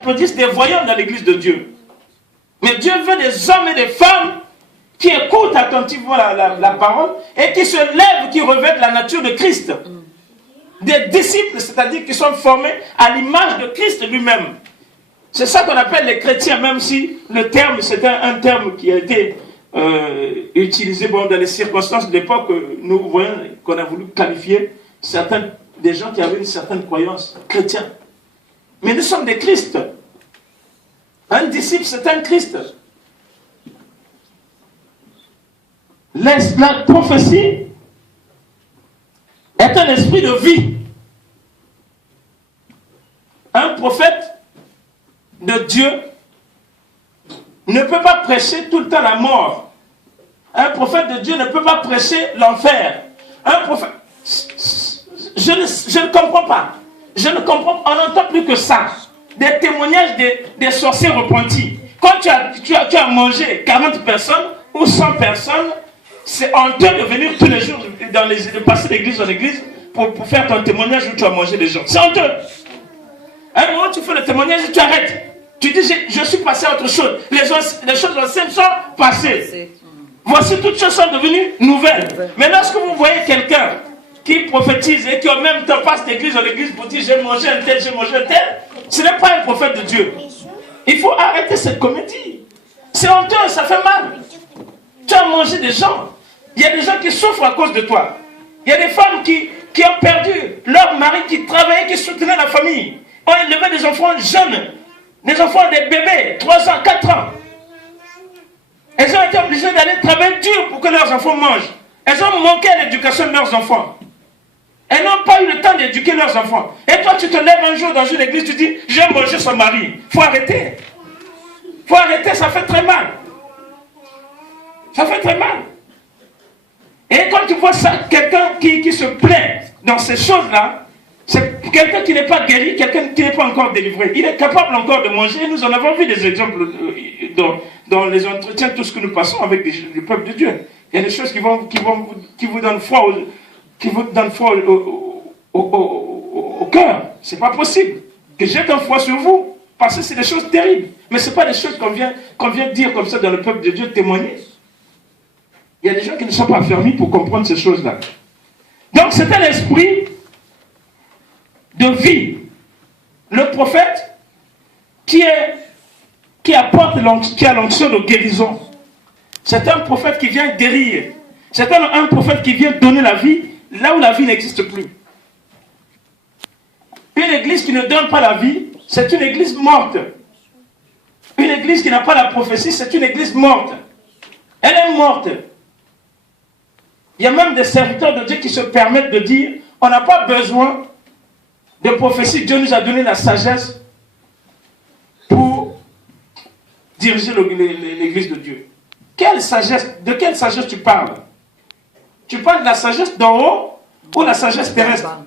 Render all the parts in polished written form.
applaudissent des voyants dans l'église de Dieu. Mais Dieu veut des hommes et des femmes qui écoutent attentivement la parole et qui se lèvent, qui revêtent la nature de Christ. Des disciples, c'est-à-dire qui sont formés à l'image de Christ lui-même. C'est ça qu'on appelle les chrétiens, même si le terme, c'est un terme qui a été utilisé dans les circonstances de l'époque. Nous voyons qu'on a voulu qualifier des gens qui avaient une certaine croyance chrétienne. Mais nous sommes des Christ. Un disciple, c'est un Christ. La prophétie est un esprit de vie. Un prophète de Dieu ne peut pas prêcher tout le temps la mort. Un prophète de Dieu ne peut pas prêcher l'enfer. Un prophète... Je ne comprends pas. Je ne comprends pas. On n'entend plus que ça. Des témoignages des sorciers repentis. Quand tu as mangé 40 personnes ou 100 personnes, c'est honteux de venir tous les jours, de passer d'église en église pour faire ton témoignage où tu as mangé des gens. C'est honteux. À un moment, tu fais le témoignage et tu arrêtes. Tu dis, je suis passé à autre chose. Les choses anciennes sont passées. Voici toutes choses sont devenues nouvelles. Mais lorsque vous voyez quelqu'un qui prophétise et qui en même temps passe d'église en église pour dire j'ai mangé un tel, ce n'est pas un prophète de Dieu. Il faut arrêter cette comédie. C'est honteux, ça fait mal. Tu as mangé des gens. Il y a des gens qui souffrent à cause de toi. Il y a des femmes qui ont perdu leur mari, qui travaillait, qui soutenaient la famille. On élevait des enfants jeunes, des enfants, des bébés, 3 ans, 4 ans. Elles ont été obligées d'aller travailler dur pour que leurs enfants mangent. Elles ont manqué à l'éducation de leurs enfants. Elles n'ont pas eu le temps d'éduquer leurs enfants. Et toi, tu te lèves un jour dans une église, tu dis, j'ai mangé son mari. Il faut arrêter. Il faut arrêter, ça fait très mal. Ça fait très mal. Et quand tu vois ça, quelqu'un qui se plaît dans ces choses-là, c'est quelqu'un qui n'est pas guéri, quelqu'un qui n'est pas encore délivré. Il est capable encore de manger. Nous en avons vu des exemples dans les entretiens, tout ce que nous passons avec le peuple de Dieu. Il y a des choses qui vous donnent froid au cœur. C'est pas possible que jette un froid sur vous, parce que c'est des choses terribles. Mais ce n'est pas des choses qu'on vient dire comme ça dans le peuple de Dieu, témoigner. Il y a des gens qui ne sont pas fermés pour comprendre ces choses-là. Donc c'est un esprit de vie. Le prophète qui a l'onction de guérison. C'est un prophète qui vient guérir. C'est un prophète qui vient donner la vie là où la vie n'existe plus. Une église qui ne donne pas la vie, c'est une église morte. Une église qui n'a pas la prophétie, c'est une église morte. Elle est morte. Il y a même des serviteurs de Dieu qui se permettent de dire, on n'a pas besoin de prophétie. Dieu nous a donné la sagesse pour diriger l'église de Dieu. Quelle sagesse? De quelle sagesse tu parles? Tu parles de la sagesse d'en haut ou la sagesse terrestre?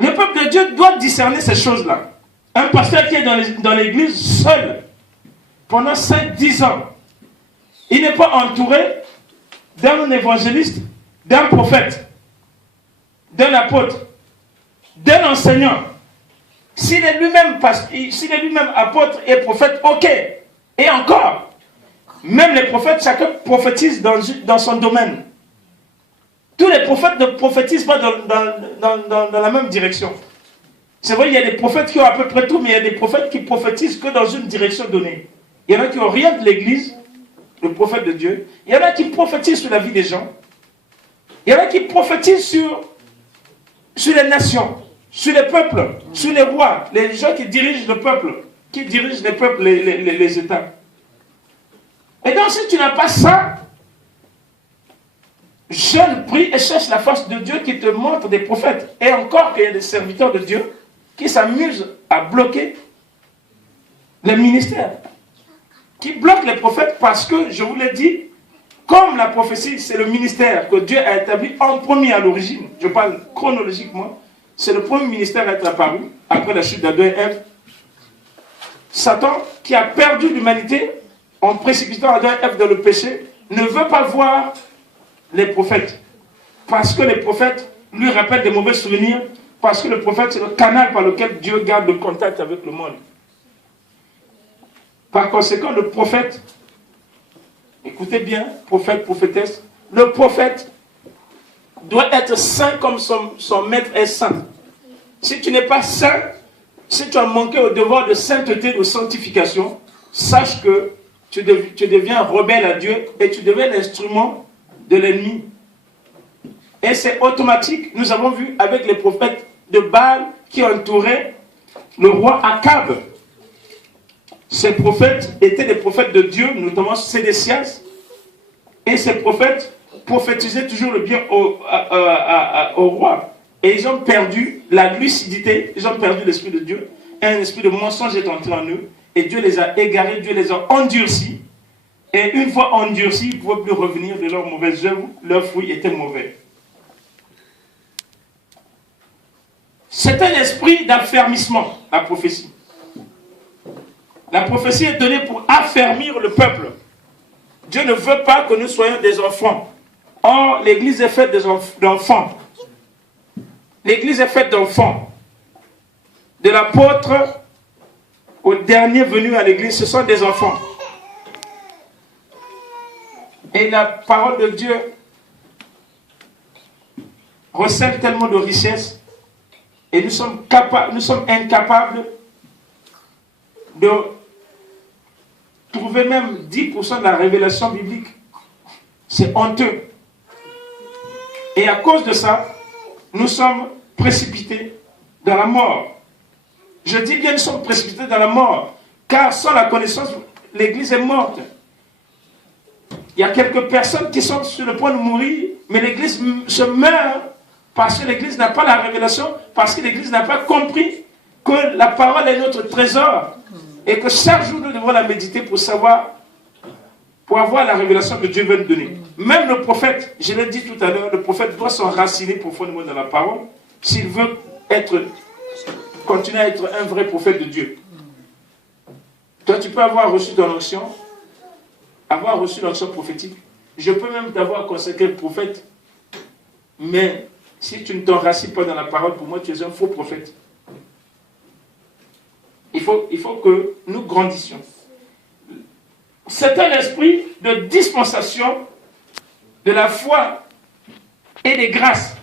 Le peuple de Dieu doit discerner ces choses-là. Un pasteur qui est dans l'église seul pendant 5-10 ans, il n'est pas entouré d'un évangéliste, d'un prophète, d'un apôtre, d'un enseignant. S'il est lui-même apôtre et prophète, ok. Et encore, même les prophètes, chacun prophétise dans son domaine. Tous les prophètes ne prophétisent pas dans la même direction. C'est vrai, il y a des prophètes qui ont à peu près tout, mais il y a des prophètes qui prophétisent que dans une direction donnée. Il y en a qui orientent l'église, le prophète de Dieu. Il y en a qui prophétisent sur la vie des gens. Il y en a qui prophétisent sur les nations, sur les peuples, sur les rois, les gens qui dirigent le peuple, qui dirigent les peuples, les États. Et donc si tu n'as pas ça, jeûne, prie et cherche la face de Dieu qui te montre des prophètes. Et encore qu'il y a des serviteurs de Dieu qui s'amusent à bloquer les ministères, qui bloquent les prophètes parce que, je vous l'ai dit, comme la prophétie, c'est le ministère que Dieu a établi en premier à l'origine, je parle chronologiquement, c'est le premier ministère à être apparu après la chute d'Adam et Ève. Satan, qui a perdu l'humanité en précipitant Adam et Ève dans le péché, ne veut pas voir les prophètes. Parce que les prophètes lui rappellent des mauvais souvenirs Parce que le prophète, c'est le canal par lequel Dieu garde le contact avec le monde. Par conséquent, le prophète, écoutez bien, prophète, prophétesse, le prophète doit être saint comme son maître est saint. Si tu n'es pas saint, si tu as manqué au devoir de sainteté, de sanctification, sache que tu deviens rebelle à Dieu et tu deviens l'instrument de l'ennemi. Et c'est automatique. Nous avons vu avec les prophètes de Baal qui entouraient le roi Akab. Ces prophètes étaient des prophètes de Dieu, notamment Sédécias. Et ces prophètes prophétisaient toujours le bien au roi. Et ils ont perdu la lucidité, ils ont perdu l'esprit de Dieu. Et un esprit de mensonge est entré en eux. Et Dieu les a égarés, Dieu les a endurcis. Et une fois endurcis, ils ne pouvaient plus revenir de leurs mauvaises œuvres. Leurs fruits étaient mauvais. C'est un esprit d'affermissement, la prophétie. La prophétie est donnée pour affermir le peuple. Dieu ne veut pas que nous soyons des enfants. Or, l'Église est faite d'enfants. L'Église est faite d'enfants. De l'apôtre au dernier venu à l'Église, ce sont des enfants. Et la parole de Dieu recèle tellement de richesses et nous sommes incapables de trouver même 10% de la révélation biblique. C'est honteux. Et à cause de ça, nous sommes précipités dans la mort. Je dis bien nous sommes précipités dans la mort, car sans la connaissance, l'Église est morte. Il y a quelques personnes qui sont sur le point de mourir, mais l'Église se meurt parce que l'Église n'a pas la révélation, parce que l'Église n'a pas compris que la parole est notre trésor et que chaque jour nous devons la méditer pour savoir, pour avoir la révélation que Dieu veut nous donner. Même le prophète, je l'ai dit tout à l'heure, le prophète doit s'enraciner profondément dans la parole s'il veut continuer à être un vrai prophète de Dieu. Toi, tu peux avoir reçu ton onction, avoir reçu l'onction prophétique. Je peux même t'avoir consacré prophète, mais si tu ne t'enracines pas dans la parole, pour moi, tu es un faux prophète. Il faut que nous grandissions. C'est un esprit de dispensation de la foi et des grâces.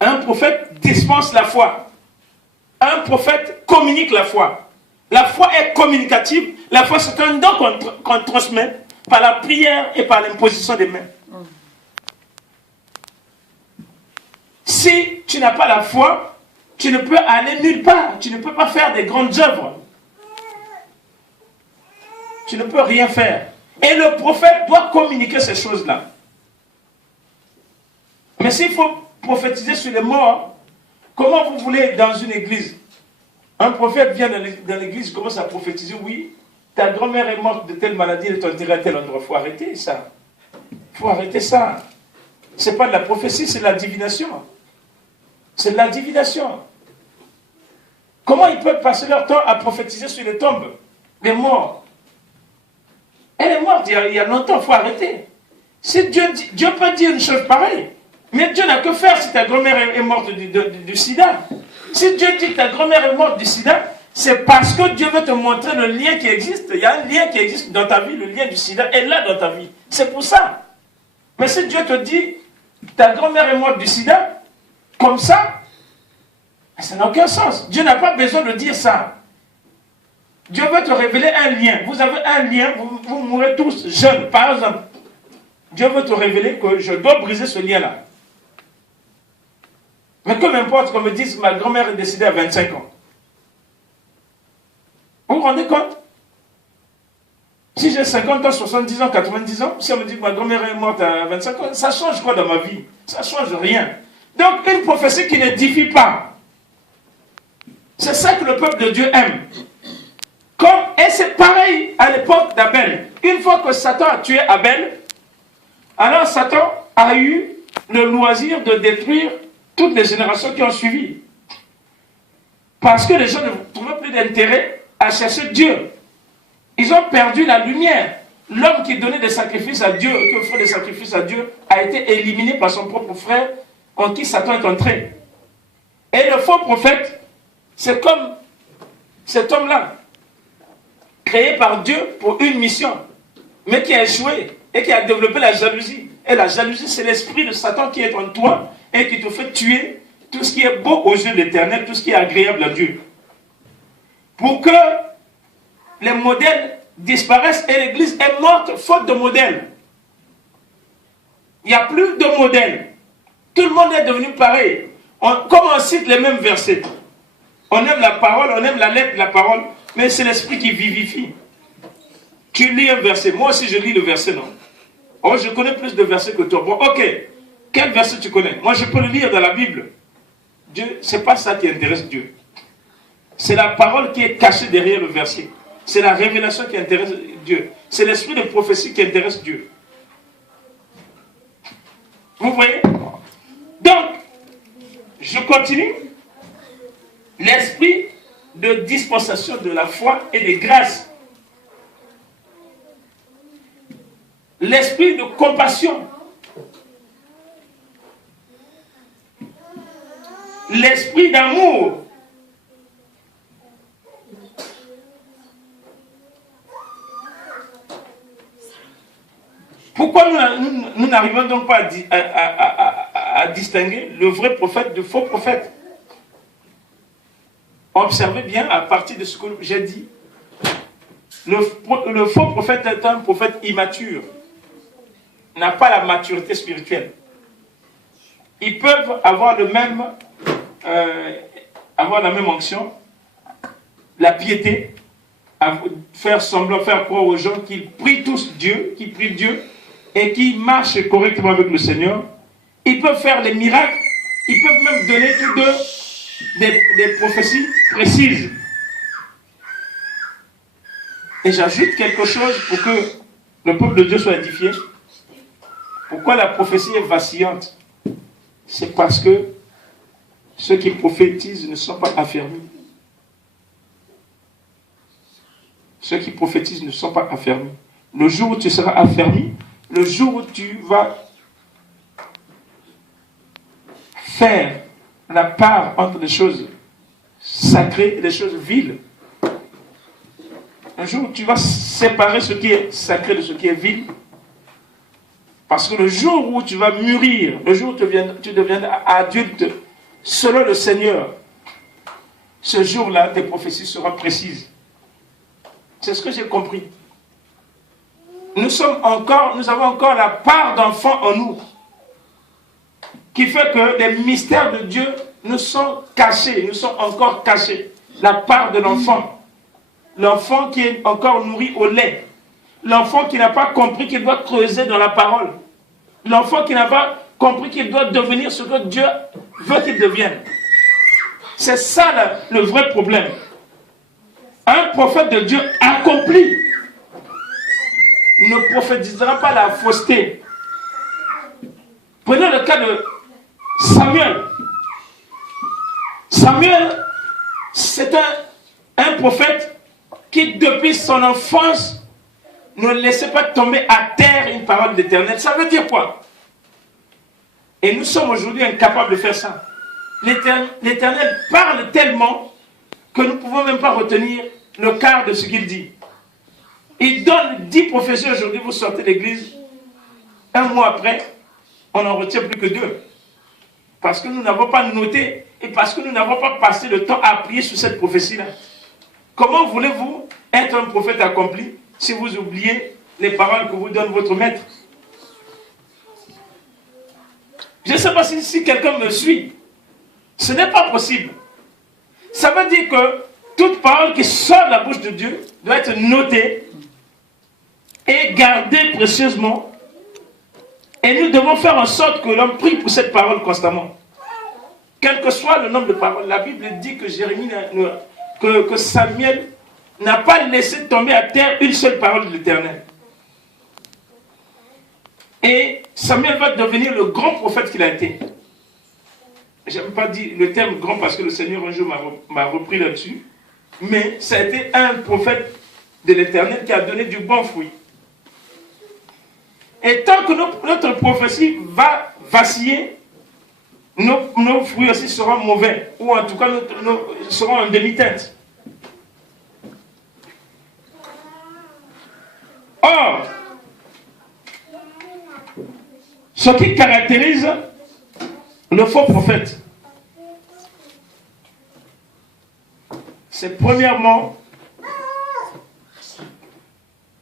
Un prophète dispense la foi. Un prophète communique la foi. La foi est communicative. La foi, c'est un don qu'on transmet par la prière et par l'imposition des mains. Si tu n'as pas la foi, tu ne peux aller nulle part. Tu ne peux pas faire des grandes œuvres. Tu ne peux rien faire. Et le prophète doit communiquer ces choses-là. Mais s'il faut prophétiser sur les morts, comment vous voulez dans une église? Un prophète vient dans l'église, commence à prophétiser, oui, ta grand-mère est morte de telle maladie, elle est enterrée à tel endroit. Il faut arrêter ça. Il faut arrêter ça. Ce n'est pas de la prophétie, c'est de la divination. C'est de la divination. Comment ils peuvent passer leur temps à prophétiser sur les tombes, les morts? Elle est morte il y a longtemps, il faut arrêter. Si Dieu peut dire une chose pareille, mais Dieu n'a que faire si ta grand-mère est morte du sida. Si Dieu dit que ta grand-mère est morte du sida, c'est parce que Dieu veut te montrer le lien qui existe. Il y a un lien qui existe dans ta vie, le lien du sida est là dans ta vie. C'est pour ça. Mais si Dieu te dit ta grand-mère est morte du sida, comme ça n'a aucun sens. Dieu n'a pas besoin de dire ça. Dieu veut te révéler un lien. Vous avez un lien, vous mourrez tous jeunes. Par exemple, Dieu veut te révéler que je dois briser ce lien-là. Mais que m'importe qu'on me dise ma grand-mère est décédée à 25 ans. Vous vous rendez compte? Si j'ai 50 ans, 70 ans, 90 ans, si on me dit que ma grand-mère est morte à 25 ans, ça change quoi dans ma vie? Ça ne change rien. Donc une prophétie qui n'édifie pas. C'est ça que le peuple de Dieu aime. Et c'est pareil à l'époque d'Abel. Une fois que Satan a tué Abel, alors Satan a eu le loisir de détruire toutes les générations qui ont suivi. Parce que les gens ne trouvaient plus d'intérêt à chercher Dieu. Ils ont perdu la lumière. L'homme qui donnait des sacrifices à Dieu, qui offrait des sacrifices à Dieu, a été éliminé par son propre frère en qui Satan est entré. Et le faux prophète, c'est comme cet homme-là, créé par Dieu pour une mission, mais qui a échoué et qui a développé la jalousie. Et la jalousie, c'est l'esprit de Satan qui est en toi et qui te fait tuer tout ce qui est beau aux yeux de l'Éternel, tout ce qui est agréable à Dieu. Pour que les modèles disparaissent et l'Église est morte faute de modèles. Il n'y a plus de modèles. Tout le monde est devenu pareil. Comme on cite les mêmes versets. On aime la parole, on aime la lettre de la parole, mais c'est l'esprit qui vivifie. Tu lis un verset. Moi aussi, je lis le verset, non? Oh, je connais plus de versets que toi. Bon, ok. Quel verset tu connais? Moi, je peux le lire dans la Bible. Dieu, c'est pas ça qui intéresse Dieu. C'est la parole qui est cachée derrière le verset. C'est la révélation qui intéresse Dieu. C'est l'esprit de prophétie qui intéresse Dieu. Vous voyez? Donc, je continue. L'esprit de dispensation de la foi et des grâces. L'esprit de compassion. L'esprit d'amour. Pourquoi nous n'arrivons donc pas à distinguer le vrai prophète du faux prophète? Observez bien à partir de ce que j'ai dit. Le faux prophète est un prophète immature. N'a pas la maturité spirituelle. Ils peuvent avoir avoir la même onction, la piété, faire semblant, faire croire aux gens qu'ils prient tous Dieu, qu'ils prient Dieu, et qui marchent correctement avec le Seigneur. Ils peuvent faire des miracles, ils peuvent même donner tous deux des prophéties précises. Et j'ajoute quelque chose pour que le peuple de Dieu soit édifié. Pourquoi la prophétie est vacillante? C'est parce que ceux qui prophétisent ne sont pas affermis. Ceux qui prophétisent ne sont pas affermis. Le jour où tu seras affermi, le jour où tu vas faire la part entre les choses sacrées et les choses viles, un jour où tu vas séparer ce qui est sacré de ce qui est vil, parce que le jour où tu vas mûrir, le jour où tu deviendras adulte selon le Seigneur, ce jour-là, tes prophéties seront précises. C'est ce que j'ai compris. Nous avons encore la part d'enfant en nous, qui fait que les mystères de Dieu nous sont cachés, nous sont encore cachés. La part de l'enfant. L'enfant qui est encore nourri au lait. L'enfant qui n'a pas compris qu'il doit creuser dans la parole. L'enfant qui n'a pas compris qu'il doit devenir ce que Dieu veut qu'il devienne. C'est ça le vrai problème. Un prophète de Dieu accompli ne prophétisera pas la fausseté. Prenons le cas de Samuel. Samuel, c'est un prophète qui, depuis son enfance, ne laissait pas tomber à terre une parole d'Éternel. Ça veut dire quoi? Et nous sommes aujourd'hui incapables de faire ça. L'Éternel parle tellement que nous ne pouvons même pas retenir le quart de ce qu'il dit. Il donne 10 prophéties aujourd'hui, vous sortez de l'église, un mois après, on n'en retient plus que 2. Parce que nous n'avons pas noté et parce que nous n'avons pas passé le temps à prier sur cette prophétie-là. Comment voulez-vous être un prophète accompli si vous oubliez les paroles que vous donne votre maître? Je ne sais pas si quelqu'un me suit. Ce n'est pas possible. Ça veut dire que toute parole qui sort de la bouche de Dieu doit être notée et gardée précieusement. Et nous devons faire en sorte que l'homme prie pour cette parole constamment. Quel que soit le nombre de paroles. La Bible dit que que Samuel n'a pas laissé tomber à terre une seule parole de l'Éternel. Et Samuel va devenir le grand prophète qu'il a été. Je n'aime pas dire le terme grand parce que le Seigneur un jour m'a repris là-dessus. Mais ça a été un prophète de l'Éternel qui a donné du bon fruit. Et tant que notre prophétie va vaciller, nos fruits aussi seront mauvais, ou en tout cas nous serons en demi-teinte. Or, ce qui caractérise le faux prophète, c'est premièrement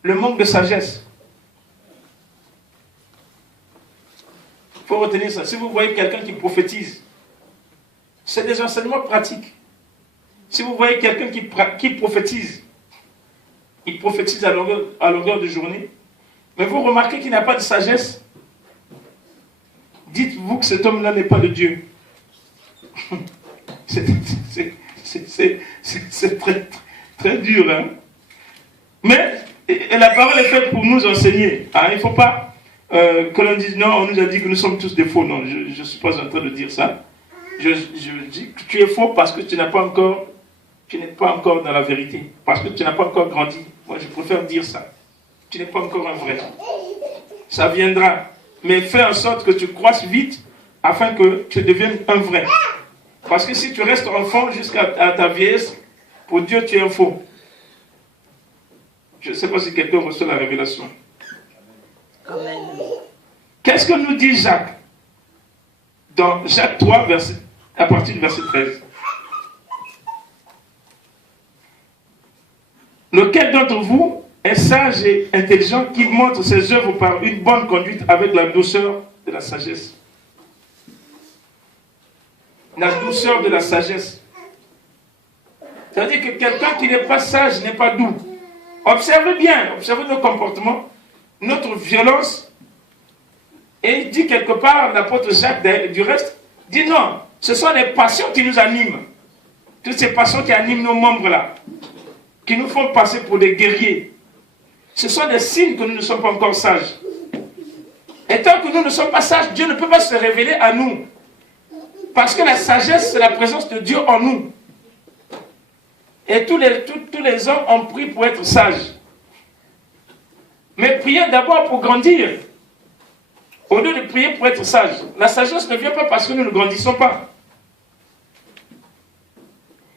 le manque de sagesse. Il faut retenir ça. Si vous voyez quelqu'un qui prophétise, c'est des enseignements pratiques. Si vous voyez quelqu'un qui prophétise, il prophétise à longueur de journée, mais vous remarquez qu'il n'a pas de sagesse, dites-vous que cet homme-là n'est pas de Dieu. C'est très, très dur. Hein? Mais la parole est faite pour nous enseigner. Hein? Il ne faut pas que l'on dise non, on nous a dit que nous sommes tous des faux. Non, je ne suis pas en train de dire ça. Je dis que tu es faux parce que tu n'es pas encore dans la vérité. Parce que tu n'as pas encore grandi. Moi, je préfère dire ça. Tu n'es pas encore un vrai. Ça viendra. Mais fais en sorte que tu croisses vite afin que tu deviennes un vrai. Parce que si tu restes enfant jusqu'à ta vieillesse, pour Dieu, tu es un faux. Je ne sais pas si quelqu'un reçoit la révélation. Amen. Qu'est-ce que nous dit Jacques? Dans Jacques 3, à partir du verset 13. Lequel d'entre vous est sage et intelligent qui montre ses œuvres par une bonne conduite avec la douceur de la sagesse? La douceur de la sagesse. C'est-à-dire que quelqu'un qui n'est pas sage n'est pas doux. Observez bien, observez nos comportements, notre violence. Et il dit quelque part, l'apôtre Jacques, du reste, dit non, ce sont les passions qui nous animent. Toutes ces passions qui animent nos membres là, qui nous font passer pour des guerriers. Ce sont des signes que nous ne sommes pas encore sages. Et tant que nous ne sommes pas sages, Dieu ne peut pas se révéler à nous. Parce que la sagesse, c'est la présence de Dieu en nous. Et tous les hommes ont prié pour être sages. Mais priez d'abord pour grandir. Au lieu de prier pour être sage. La sagesse ne vient pas parce que nous ne grandissons pas.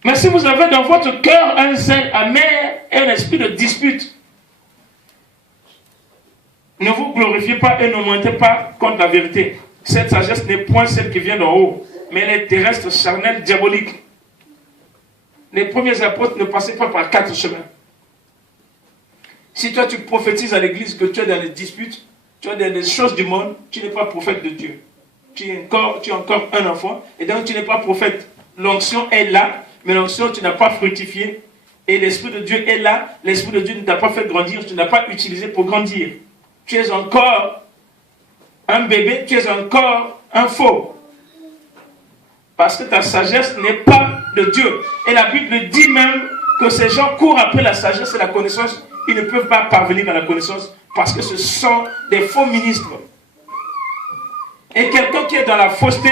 Mais si vous avez dans votre cœur un zèle amer et un esprit de dispute, ne vous glorifiez pas et ne montez pas contre la vérité. Cette sagesse n'est point celle qui vient d'en haut, mais elle est terrestre, charnelle, diabolique. Les premiers apôtres ne passaient pas par 4 chemins. Si toi tu prophétises à l'église que tu es dans les disputes, tu as des choses du monde, tu n'es pas prophète de Dieu. Tu es encore un enfant, et donc tu n'es pas prophète. L'onction est là, mais l'onction tu n'as pas fructifié, et l'Esprit de Dieu est là, l'Esprit de Dieu ne t'a pas fait grandir, tu n'as pas utilisé pour grandir. Tu es encore un bébé, tu es encore un faux. Parce que ta sagesse n'est pas de Dieu. Et la Bible dit même que ces gens courent après la sagesse et la connaissance, ils ne peuvent pas parvenir à la connaissance parce que ce sont des faux ministres. Et quelqu'un qui est dans la fausseté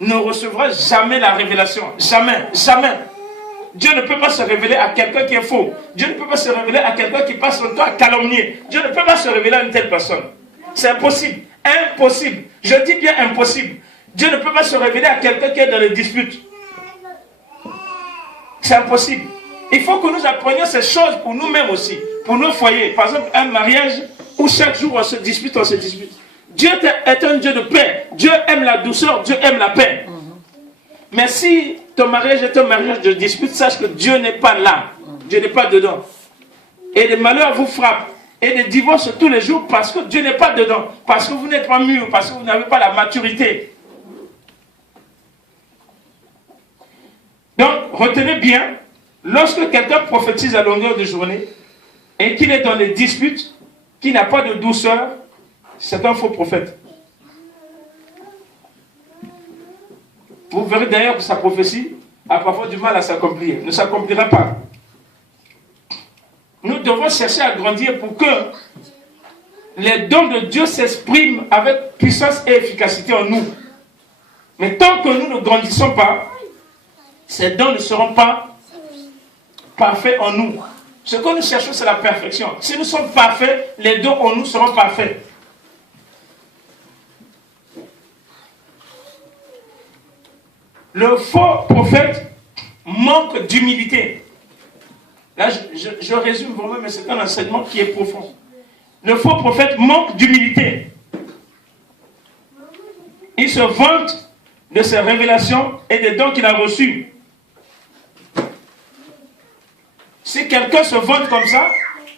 ne recevra jamais la révélation. Jamais, jamais. Dieu ne peut pas se révéler à quelqu'un qui est faux. Dieu ne peut pas se révéler à quelqu'un qui passe son temps à calomnier. Dieu ne peut pas se révéler à une telle personne. C'est impossible. Impossible. Je dis bien impossible. Dieu ne peut pas se révéler à quelqu'un qui est dans les disputes. C'est impossible. Il faut que nous apprenions ces choses pour nous-mêmes aussi, pour nos foyers. Par exemple, un mariage où chaque jour on se dispute, on se dispute. Dieu est un Dieu de paix. Dieu aime la douceur, Dieu aime la paix. Mais si ton mariage est un mariage de dispute, sache que Dieu n'est pas là. Dieu n'est pas dedans. Et les malheurs vous frappent. Et des divorces tous les jours parce que Dieu n'est pas dedans. Parce que vous n'êtes pas mûr, parce que vous n'avez pas la maturité. Donc, retenez bien, lorsque quelqu'un prophétise à longueur de journée et qu'il est dans les disputes, qu'il n'a pas de douceur, c'est un faux prophète. Vous verrez d'ailleurs que sa prophétie a parfois du mal à s'accomplir. Ne s'accomplira pas. Nous devons chercher à grandir pour que les dons de Dieu s'expriment avec puissance et efficacité en nous. Mais tant que nous ne grandissons pas, ces dons ne seront pas parfaits en nous. Ce que nous cherchons, c'est la perfection. Si nous sommes parfaits, les dons en nous seront parfaits. le faux prophète manque d'humilité. Là, je résume vraiment, mais c'est un enseignement qui est profond. Le faux prophète manque d'humilité. Il se vante de ses révélations et des dons qu'il a reçus. Si quelqu'un se vante comme ça,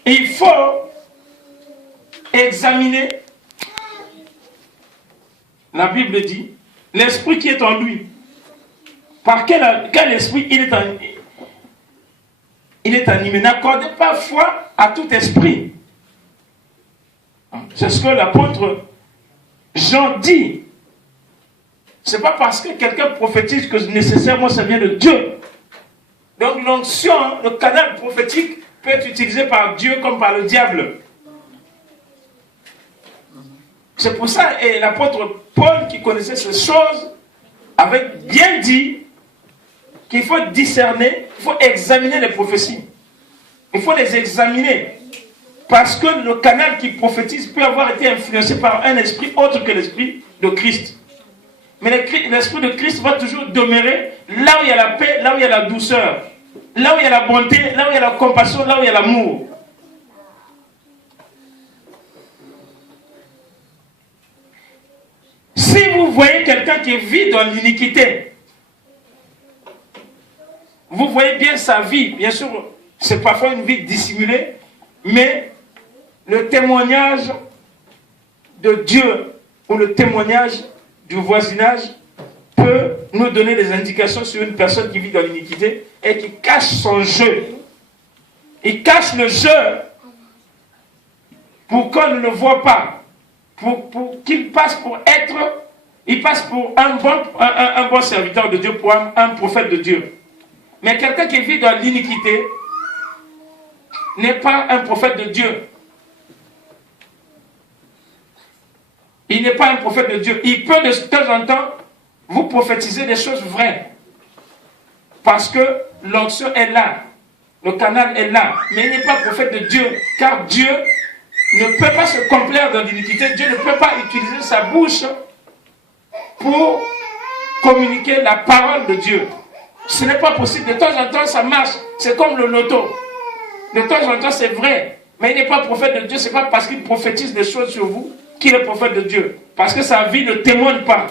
il faut examiner. La Bible dit, l'esprit qui est en lui. Par quel esprit il est animé. N'accordez pas foi à tout esprit. C'est ce que l'apôtre Jean dit. C'est pas parce que quelqu'un prophétise que nécessairement ça vient de Dieu. Donc l'onction, le canal prophétique peut être utilisé par Dieu comme par le diable. C'est pour ça, et l'apôtre Paul qui connaissait ces choses avait bien dit qu'il faut discerner, il faut examiner les prophéties. Il faut les examiner. Parce que le canal qui prophétise peut avoir été influencé par un esprit autre que l'esprit de Christ. Mais l'esprit de Christ va toujours demeurer là où il y a la paix, là où il y a la douceur, là où il y a la bonté, là où il y a la compassion, là où il y a l'amour. Si vous voyez quelqu'un qui vit dans l'iniquité, vous voyez bien sa vie, bien sûr, c'est parfois une vie dissimulée, mais le témoignage de Dieu ou le témoignage du voisinage peut nous donner des indications sur une personne qui vit dans l'iniquité et qui cache son jeu. Il cache le jeu pour qu'on ne le voit pas, pour qu'il passe pour être, il passe pour un bon serviteur de Dieu, pour un prophète de Dieu. Mais quelqu'un qui vit dans l'iniquité n'est pas un prophète de Dieu. Il n'est pas un prophète de Dieu. Il peut de temps en temps vous prophétiser des choses vraies. Parce que l'onction est là. Le canal est là. Mais il n'est pas prophète de Dieu. Car Dieu ne peut pas se complaire dans l'iniquité. Dieu ne peut pas utiliser sa bouche pour communiquer la parole de Dieu. Ce n'est pas possible. De temps en temps, ça marche. C'est comme le loto. De temps en temps, c'est vrai. Mais il n'est pas prophète de Dieu. Ce n'est pas parce qu'il prophétise des choses sur vous qu'il est prophète de Dieu. Parce que sa vie ne témoigne pas.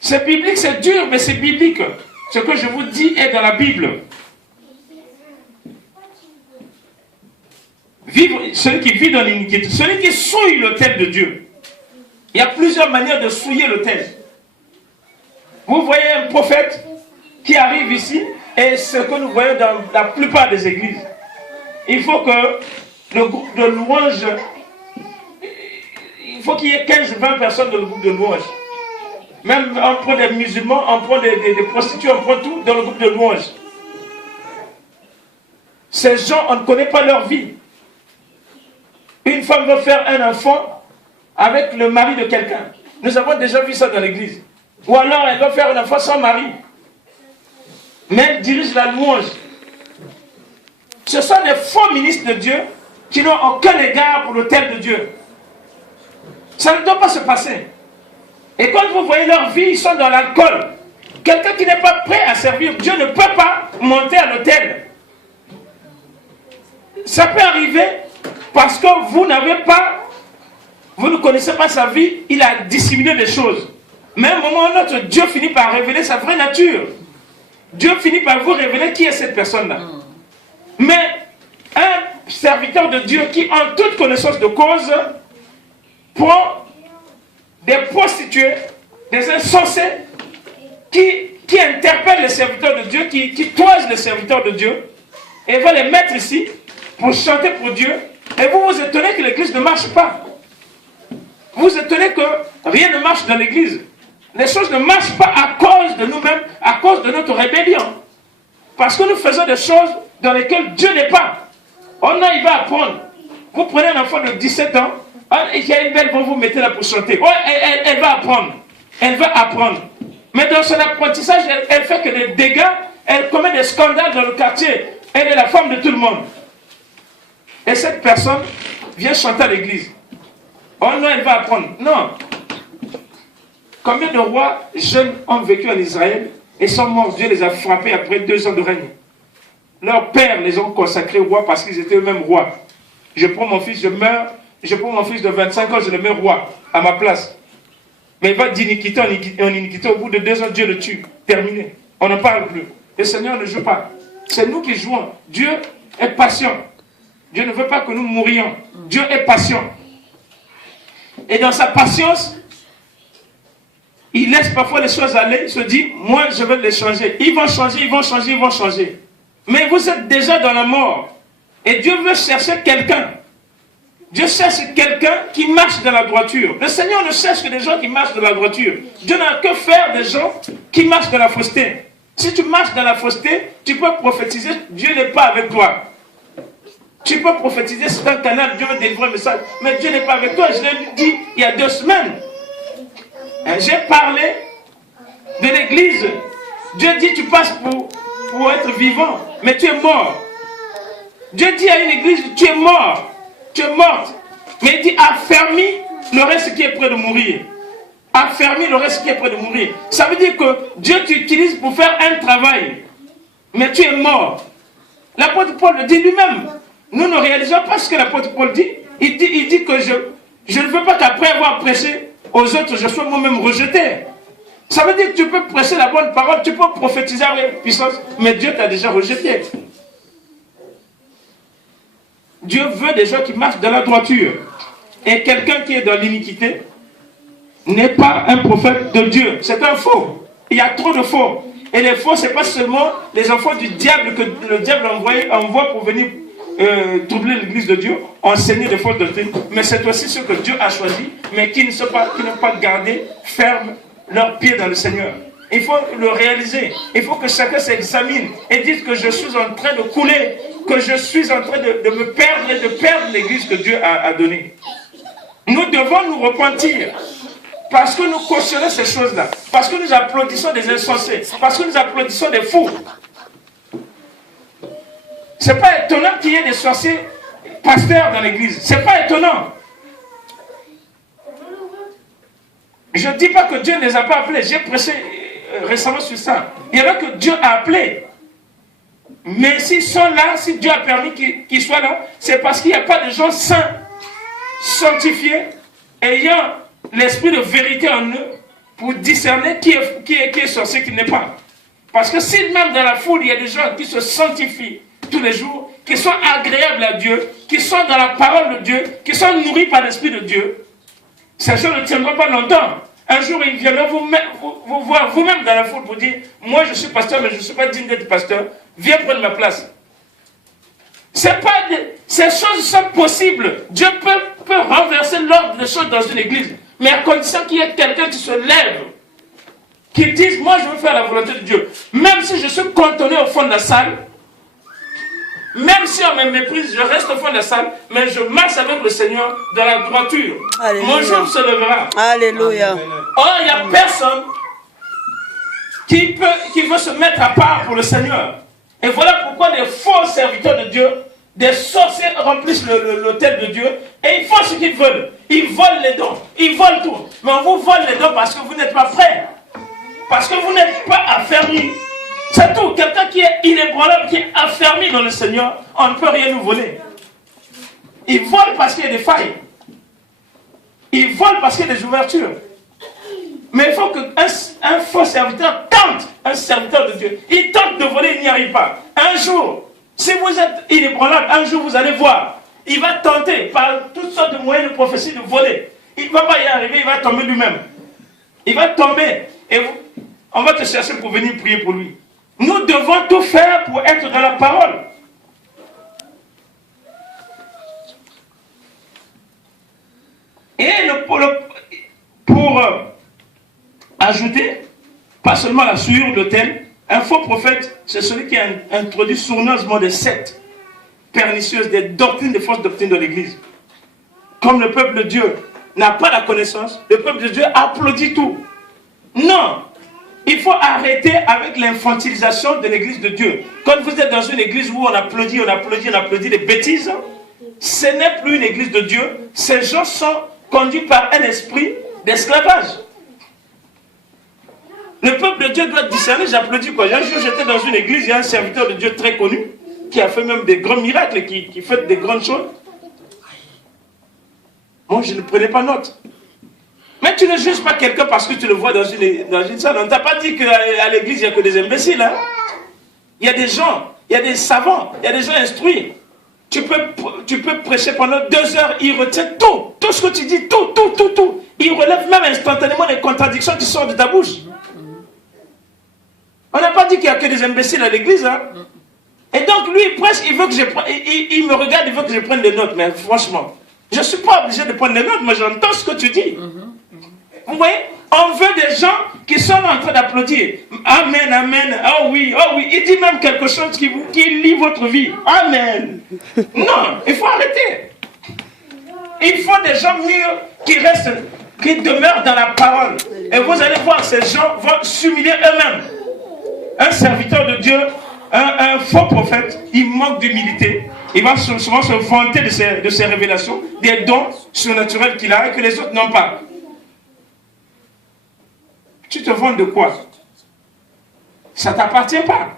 C'est biblique, c'est dur, mais c'est biblique. Ce que je vous dis est dans la Bible. Celui qui vit dans l'iniquité, celui qui souille l'autel de Dieu. Il y a plusieurs manières de souiller l'autel. Vous voyez un prophète qui arrive ici, et ce que nous voyons dans la plupart des églises. Il faut que le groupe de louanges, il faut qu'il y ait 15-20 personnes dans le groupe de louanges. Même on prend des musulmans, on prend des prostituées, on prend tout dans le groupe de louanges. Ces gens, on ne connaît pas leur vie. Une femme veut faire un enfant avec le mari de quelqu'un. Nous avons déjà vu ça dans l'église. Ou alors elle doit faire un enfant sans mari. Mais elle dirige la louange. Ce sont des faux ministres de Dieu qui n'ont aucun égard pour l'autel de Dieu. Ça ne doit pas se passer. Et quand vous voyez leur vie, ils sont dans l'alcool. Quelqu'un qui n'est pas prêt à servir Dieu ne peut pas monter à l'autel. Ça peut arriver parce que vous ne connaissez pas sa vie, il a dissimulé des choses. Mais à un moment ou un autre, Dieu finit par révéler sa vraie nature. Dieu finit par vous révéler qui est cette personne-là. Mais un serviteur de Dieu qui, en toute connaissance de cause, prend des prostituées, des insensés, qui interpellent les serviteurs de Dieu, qui toisent les serviteurs de Dieu, et va les mettre ici pour chanter pour Dieu, et vous vous étonnez que l'église ne marche pas. Vous vous étonnez que rien ne marche dans l'église. Les choses ne marchent pas à cause de nous-mêmes, à cause de notre rébellion. Parce que nous faisons des choses dans lesquelles Dieu n'est pas. On arrive à apprendre. Vous prenez un enfant de 17 ans, il y a une belle voix, vous mettez là pour chanter. Ouais, elle va apprendre. Elle va apprendre. Mais dans son apprentissage, elle fait que des dégâts, elle commet des scandales dans le quartier. Elle est la femme de tout le monde. Et cette personne vient chanter à l'église. Oh non, elle va apprendre. Non. Combien de rois jeunes ont vécu en Israël et sont morts? Dieu les a frappés après 2 ans de règne. Leurs pères les ont consacrés rois parce qu'ils étaient eux-mêmes rois. Je prends mon fils, je meurs, je prends mon fils de 25 ans, je le mets roi à ma place. Mais il va d'iniquité en iniquité, au bout de 2 ans, Dieu le tue. Terminé. On n'en parle plus. Le Seigneur ne joue pas. C'est nous qui jouons. Dieu est patient. Dieu ne veut pas que nous mourions. Dieu est patient. Et dans sa patience, il laisse parfois les choses aller. Il se dit, moi je vais les changer. Ils vont changer, ils vont changer, ils vont changer. Mais vous êtes déjà dans la mort. Et Dieu veut chercher quelqu'un. Dieu cherche quelqu'un qui marche dans la droiture. Le Seigneur ne cherche que des gens qui marchent dans la droiture. Dieu n'a que faire des gens qui marchent dans la fausseté. Si tu marches dans la fausseté, tu peux prophétiser, Dieu n'est pas avec toi. Tu peux prophétiser sur un canal, Dieu veut délivrer un message, mais Dieu n'est pas avec toi. Je l'ai dit il y a 2 semaines. J'ai parlé de l'église. Dieu dit tu passes pour être vivant, mais tu es mort. Dieu dit à une église, tu es mort. Tu es morte. Mais il dit, affermis le reste qui est près de mourir. Affermis le reste qui est près de mourir. Ça veut dire que Dieu t'utilise pour faire un travail. Mais tu es mort. L'apôtre Paul le dit lui-même. Nous ne réalisons pas ce que l'apôtre Paul dit. Il dit que je ne veux pas qu'après avoir prêché aux autres, je sois moi-même rejeté. Ça veut dire que tu peux prêcher la bonne parole, tu peux prophétiser avec puissance, mais Dieu t'a déjà rejeté. Dieu veut des gens qui marchent dans la droiture. Et quelqu'un qui est dans l'iniquité n'est pas un prophète de Dieu. C'est un faux. Il y a trop de faux. Et les faux, ce n'est pas seulement les enfants du diable que le diable envoie pour venir troubler l'église de Dieu, enseigner des fausses doctrines. Mais c'est aussi ceux que Dieu a choisis, mais qui n'ont pas gardé ferme leurs pieds dans le Seigneur. Il faut le réaliser. Il faut que chacun s'examine et dise que je suis en train de couler, que je suis en train de me perdre et de perdre l'église que Dieu a donnée. Nous devons nous repentir parce que nous cautionnons ces choses-là, parce que nous applaudissons des insensés, parce que nous applaudissons des fous. C'est pas étonnant qu'il y ait des sorciers pasteurs dans l'église. C'est pas étonnant. Je ne dis pas que Dieu ne les a pas appelés. J'ai prêché récemment sur ça. Il y en a que Dieu a appelés. Mais s'ils sont là, si Dieu a permis qu'ils soient là, c'est parce qu'il n'y a pas de gens saints, sanctifiés, ayant l'esprit de vérité en eux pour discerner qui est sorcier, qui n'est pas. Parce que si même dans la foule, il y a des gens qui se sanctifient tous les jours, qui sont agréables à Dieu, qui sont dans la parole de Dieu, qui sont nourris par l'esprit de Dieu, ces gens ne tiendront pas longtemps. Un jour, ils viendront vous voir vous-même dans la foule pour dire, moi je suis pasteur, mais je ne suis pas digne d'être pasteur, viens prendre ma place. Ces choses sont possibles. Dieu peut renverser l'ordre des choses dans une église, mais à condition qu'il y ait quelqu'un qui se lève, qui dise, moi je veux faire la volonté de Dieu. Même si je suis cantonné au fond de la salle, même si on me méprise, je reste au fond de la salle, mais je marche avec le Seigneur dans la droiture. Alléluia. Mon jour se levera. Alléluia. Or, il n'y a personne qui veut se mettre à part pour le Seigneur. Et voilà pourquoi des faux serviteurs de Dieu, des sorciers remplissent l'autel de Dieu et ils font ce qu'ils veulent. Ils volent les dons, ils volent tout. Mais on vous vole les dons parce que vous n'êtes pas prêts. Parce que vous n'êtes pas affermis. C'est tout. Quelqu'un qui est inébranlable, qui est affermi dans le Seigneur, on ne peut rien nous voler. Ils volent parce qu'il y a des failles. Ils volent parce qu'il y a des ouvertures. Mais il faut qu'un faux serviteur tente, un serviteur de Dieu. Il tente de voler, il n'y arrive pas. Un jour, si vous êtes inébranlable, un jour vous allez voir. Il va tenter par toutes sortes de moyens de prophétie de voler. Il ne va pas y arriver, il va tomber lui-même. Il va tomber et on va te chercher pour venir prier pour lui. Nous devons tout faire pour être dans la parole. Et pour ajouter, pas seulement la souillure d'autel, un faux prophète, c'est celui qui a introduit sournoisement des sectes pernicieuses, des doctrines, des fausses doctrines de l'Église. Comme le peuple de Dieu n'a pas la connaissance, le peuple de Dieu applaudit tout. Non! Il faut arrêter avec l'infantilisation de l'église de Dieu. Quand vous êtes dans une église où on applaudit des bêtises, ce n'est plus une église de Dieu. Ces gens sont conduits par un esprit d'esclavage. Le peuple de Dieu doit discerner, j'applaudis quoi. Un jour, j'étais dans une église, il y a un serviteur de Dieu très connu, qui a fait même des grands miracles, qui fait des grandes choses. Moi, je ne prenais pas note. Mais tu ne juges pas quelqu'un parce que tu le vois dans une salle. On ne t'a pas dit qu'à l'église, il n'y a que des imbéciles. Hein? Il y a des gens, il y a des savants, il y a des gens instruits. Tu peux prêcher pendant 2 heures, il retient tout. Tout ce que tu dis, tout. Il relève même instantanément les contradictions qui sortent de ta bouche. On n'a pas dit qu'il n'y a que des imbéciles à l'église. Hein? Et donc, lui, presque, il veut que il me regarde, il veut que je prenne des notes. Mais franchement, je ne suis pas obligé de prendre des notes, mais j'entends ce que tu dis. Vous voyez, on veut des gens qui sont en train d'applaudir. Amen, amen. Oh oui. Il dit même quelque chose qui lie votre vie. Amen. Non, il faut arrêter. Il faut des gens mûrs qui demeurent dans la parole. Et vous allez voir, ces gens vont s'humilier eux-mêmes. Un serviteur de Dieu, un faux prophète, il manque d'humilité. Il va souvent se vanter de ses révélations, des dons surnaturels qu'il a et que les autres n'ont pas. Tu te vantes de quoi? Ça ne t'appartient pas.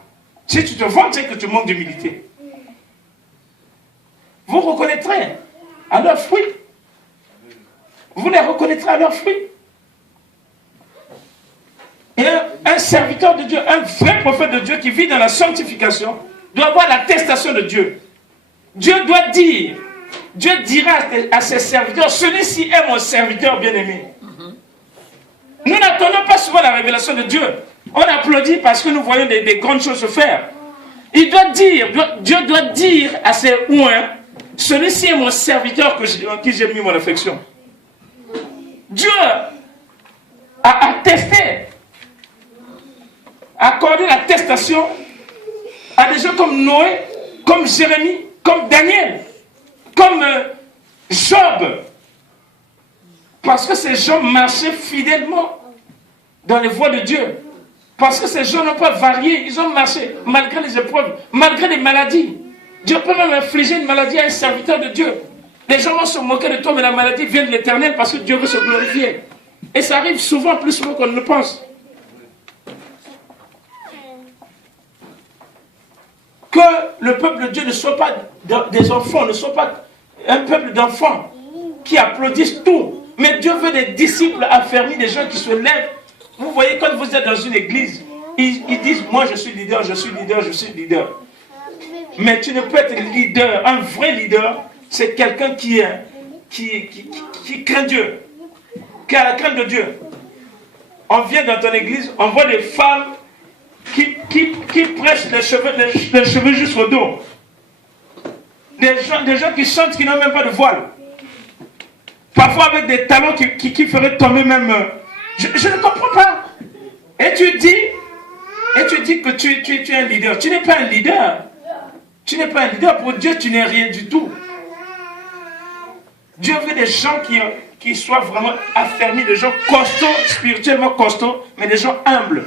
Si tu te vantes, c'est que tu manques d'humilité. Vous reconnaîtrez à leurs fruits. Vous les reconnaîtrez à leurs fruits. Et un serviteur de Dieu, un vrai prophète de Dieu qui vit dans la sanctification, doit avoir l'attestation de Dieu. Dieu doit dire, Dieu dira à ses serviteurs, celui-ci est mon serviteur bien-aimé. Nous n'attendons pas souvent la révélation de Dieu. On applaudit parce que nous voyons des grandes choses se faire. Il doit dire, Dieu doit dire à ses ouins, celui-ci est mon serviteur en qui j'ai mis mon affection. Dieu a attesté, accordé l'attestation à des gens comme Noé, comme Jérémie, comme Daniel, comme Job. Parce que ces gens marchaient fidèlement dans les voies de Dieu. Parce que ces gens n'ont pas varié, ils ont marché malgré les épreuves, malgré les maladies. Dieu peut même infliger une maladie à un serviteur de Dieu. Les gens vont se moquer de toi, mais la maladie vient de l'Éternel parce que Dieu veut se glorifier. Et ça arrive souvent, plus souvent qu'on ne le pense. Que le peuple de Dieu ne soit pas des enfants, ne soit pas un peuple d'enfants qui applaudissent tout. Mais Dieu veut des disciples affermis, des gens qui se lèvent. Vous voyez, quand vous êtes dans une église, ils disent, moi je suis leader, je suis leader, je suis leader. Mais tu ne peux être leader. Un vrai leader, c'est quelqu'un qui craint Dieu, qui a la crainte de Dieu. On vient dans ton église, on voit des femmes qui pressent les cheveux jusqu'au dos. Des gens qui chantent, qui n'ont même pas de voile. Parfois avec des talons qui feraient tomber même... Je ne comprends pas. Et tu dis que tu es un leader. Tu n'es pas un leader. Tu n'es pas un leader. Pour Dieu, tu n'es rien du tout. Dieu veut des gens qui soient vraiment affermis, des gens costauds, spirituellement costauds, mais des gens humbles.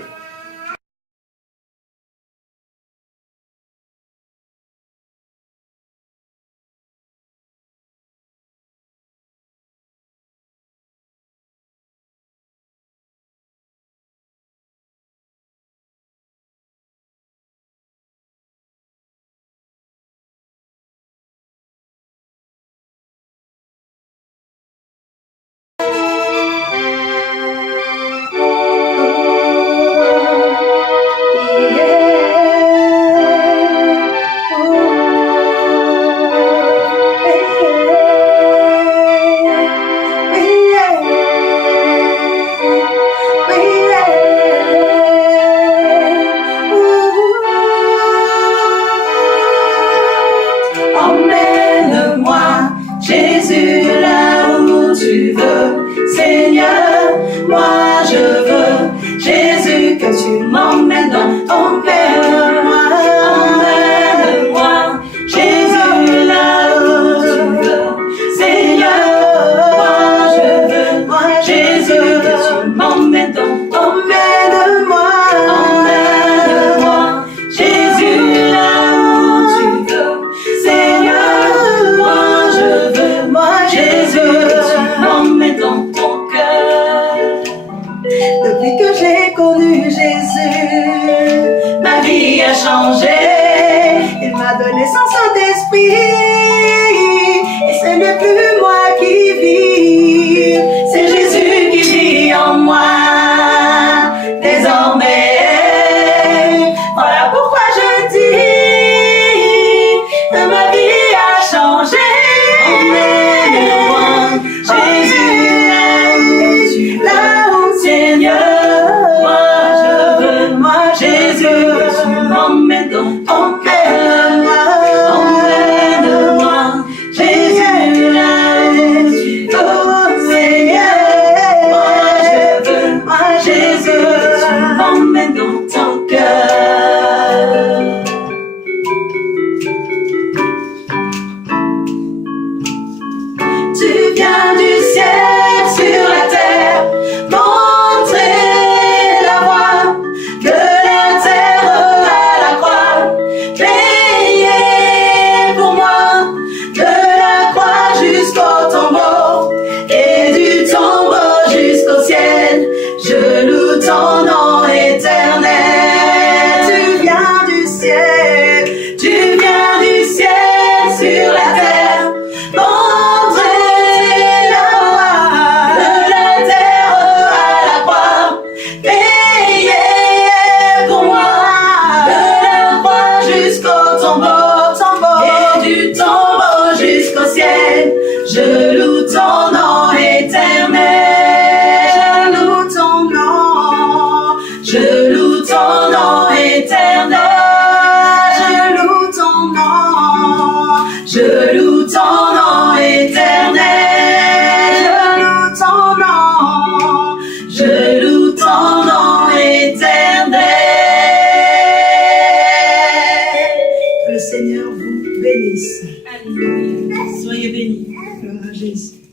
Jésus, emmène-moi. son nom éternel. Que le Seigneur vous bénisse. Alléluia. Soyez bénis. Gloire à Jésus.